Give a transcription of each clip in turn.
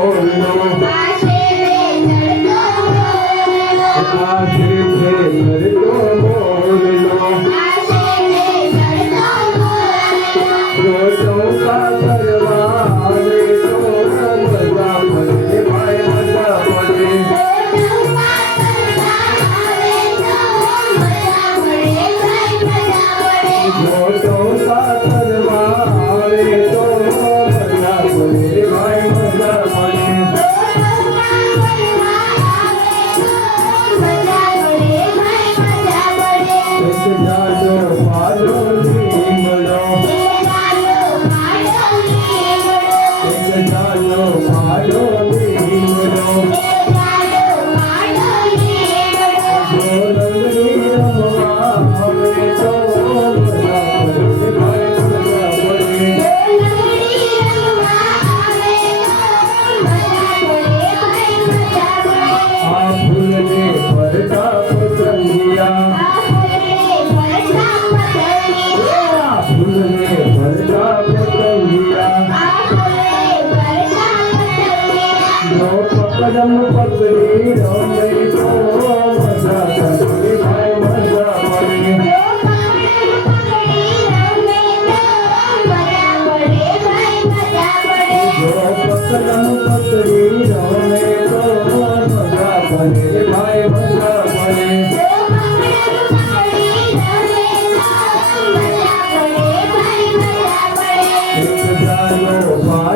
amor, não.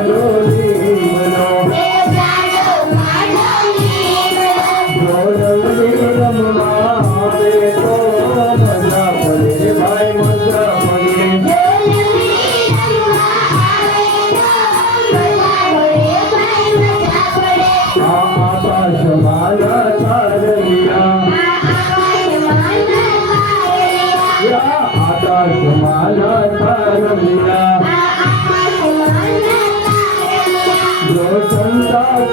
Hallelujah. જો